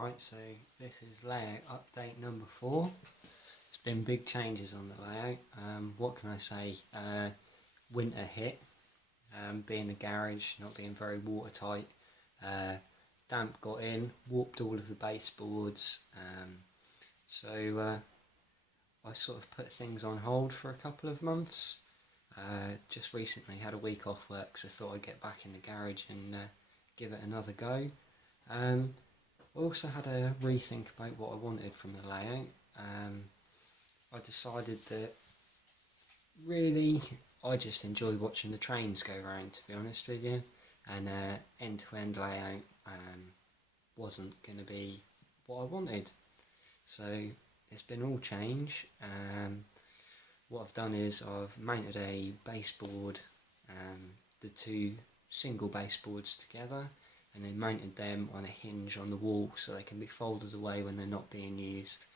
Right, so this is layout update number 4. It's been big changes on the layout. What can I say? Winter hit, being the garage not being very watertight. Damp got in, warped all of the baseboards. So I sort of put things on hold for a couple of months. Just recently had a week off work, so thought I'd get back in the garage and give it another go. I also had a rethink about what I wanted from the layout. I decided that really I just enjoy watching the trains go round, to be honest with you, and end-to-end layout wasn't going to be what I wanted. So it's been all change. What I've done is I've mounted a baseboard, the two single baseboards together, and then mounted them on a hinge on the wall so they can be folded away when they're not being used.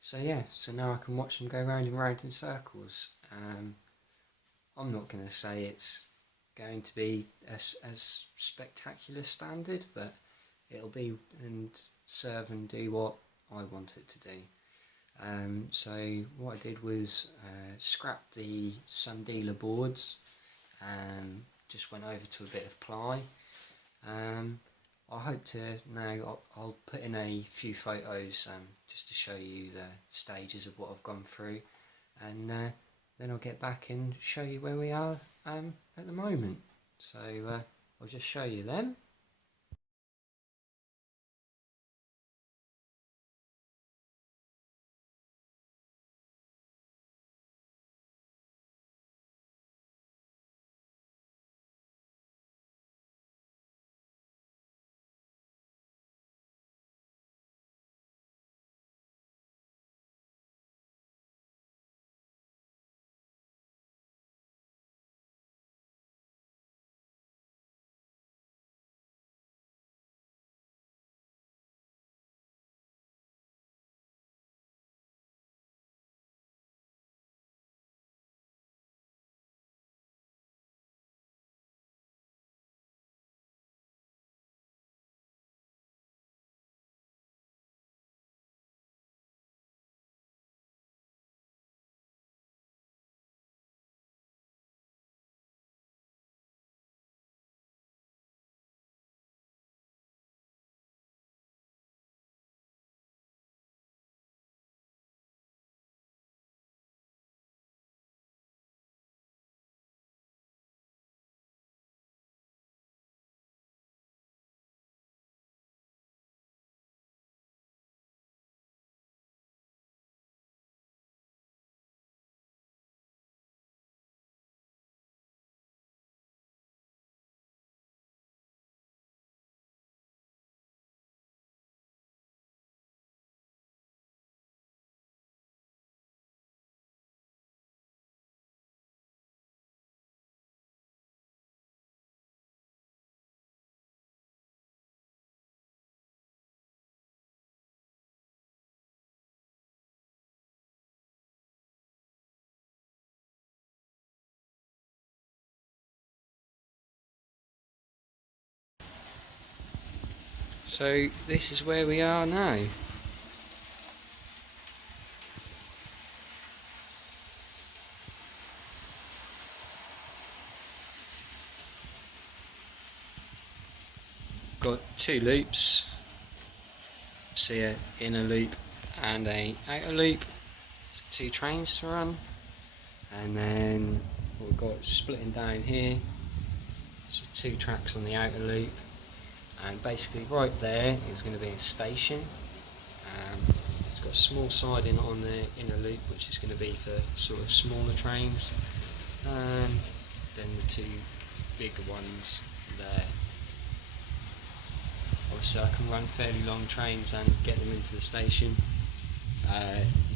So yeah, so now I can watch them go round and round in circles. I'm not going to say it's going to be as spectacular standard, but it'll be and serve and do what I want it to do. So what I did was scrap the Sandila boards and just went over to a bit of ply. I hope to now, I'll put in a few photos just to show you the stages of what I've gone through, and then I'll get back and show you where we are at the moment. So I'll just show you them. So this is where we are now. Got two loops, see a inner loop and a outer loop. It's two trains to run, and then what we've got splitting down here, so two tracks on the outer loop, and basically right there is going to be a station. It's got a small siding on the inner loop, which is going to be for sort of smaller trains, and then the two bigger ones there. Obviously I can run fairly long trains and get them into the station.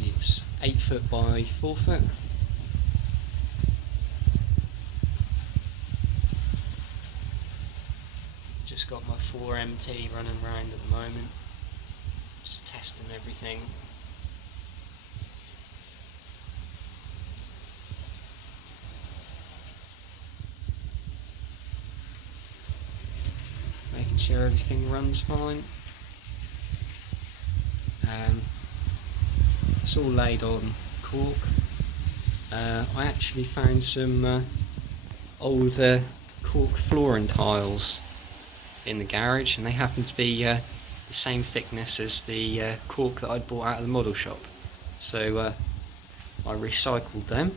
It's 8 foot by 4 foot. Just got my 4MT running around at the moment, just testing everything. sure everything runs fine. It's all laid on cork. I actually found some old cork flooring tiles in the garage, and they happen to be the same thickness as the cork that I'd bought out of the model shop. So I recycled them.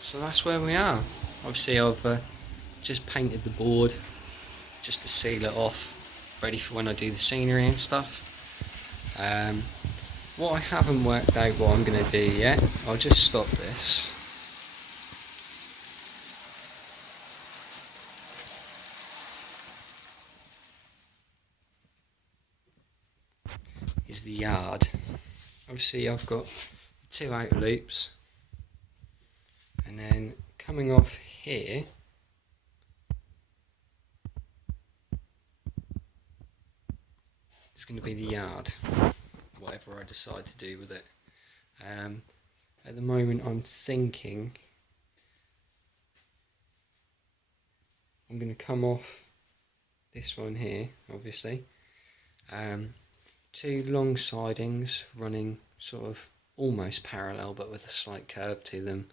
So that's where we are. Obviously I've just painted the board just to seal it off, ready for when I do the scenery and stuff. What I haven't worked out what I'm going to do yet, I'll just stop this. Is the yard. Obviously I've got the 2 outer loops, and then coming off here it's going to be the yard, whatever I decide to do with it. At the moment I'm thinking I'm going to come off this one here, obviously. 2 long sidings running sort of almost parallel but with a slight curve to them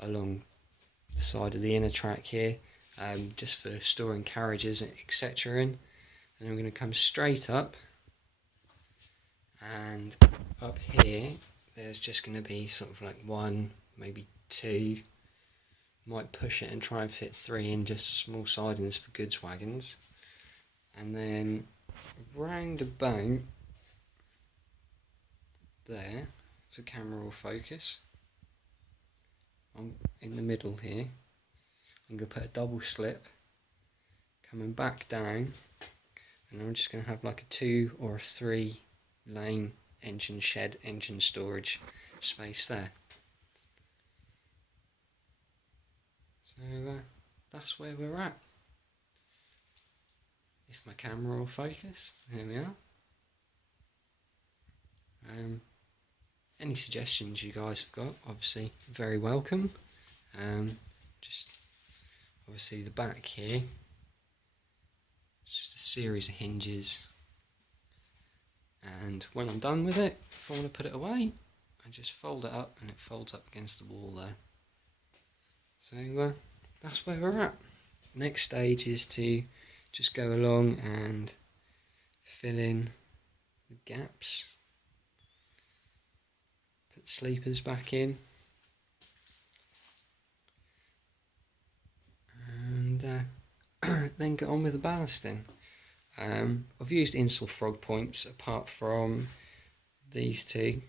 along the side of the inner track here, just for storing carriages etc. in. And I'm going to come straight up, and up here there's just going to be sort of like 1, maybe 2, might push it and try and fit 3 in, just small sidings for goods wagons. And then round about there, if the camera will focus, I'm in the middle here, I'm going to put a double slip coming back down, and I'm just going to have like a 2 or a 3 lane engine shed, engine storage space there. So that's where we're at. If my camera will focus, there we are. Any suggestions you guys have got, obviously very welcome. Just obviously the back here, it's just a series of hinges, and when I'm done with it, if I want to put it away, I just fold it up and it folds up against the wall there. So that's where we're at. Next stage is to just go along and fill in the gaps, put sleepers back in, and then get on with the ballasting. I've used Install frog points apart from these 2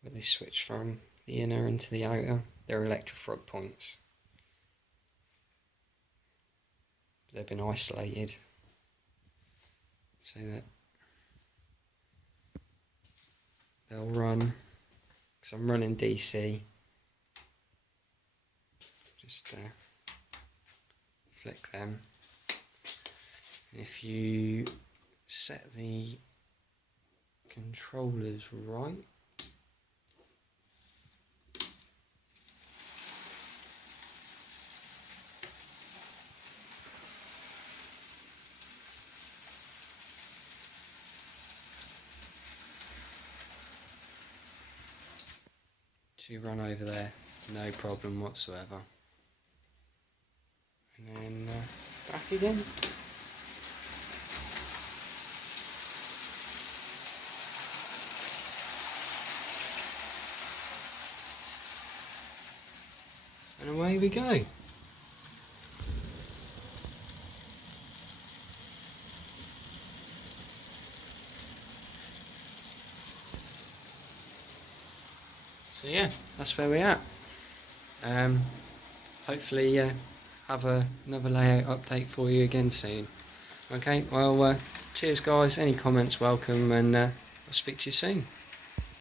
where they switch from the inner into the outer. They're electro frog points. They've been isolated so that they'll run, because I'm running DC. Just flick them. If you set the controllers right, to run over there, no problem whatsoever. And then back again. And away we go. So yeah, that's where we're at. Hopefully have another layout update for you again soon. Okay, well cheers guys, any comments welcome, and I'll speak to you soon.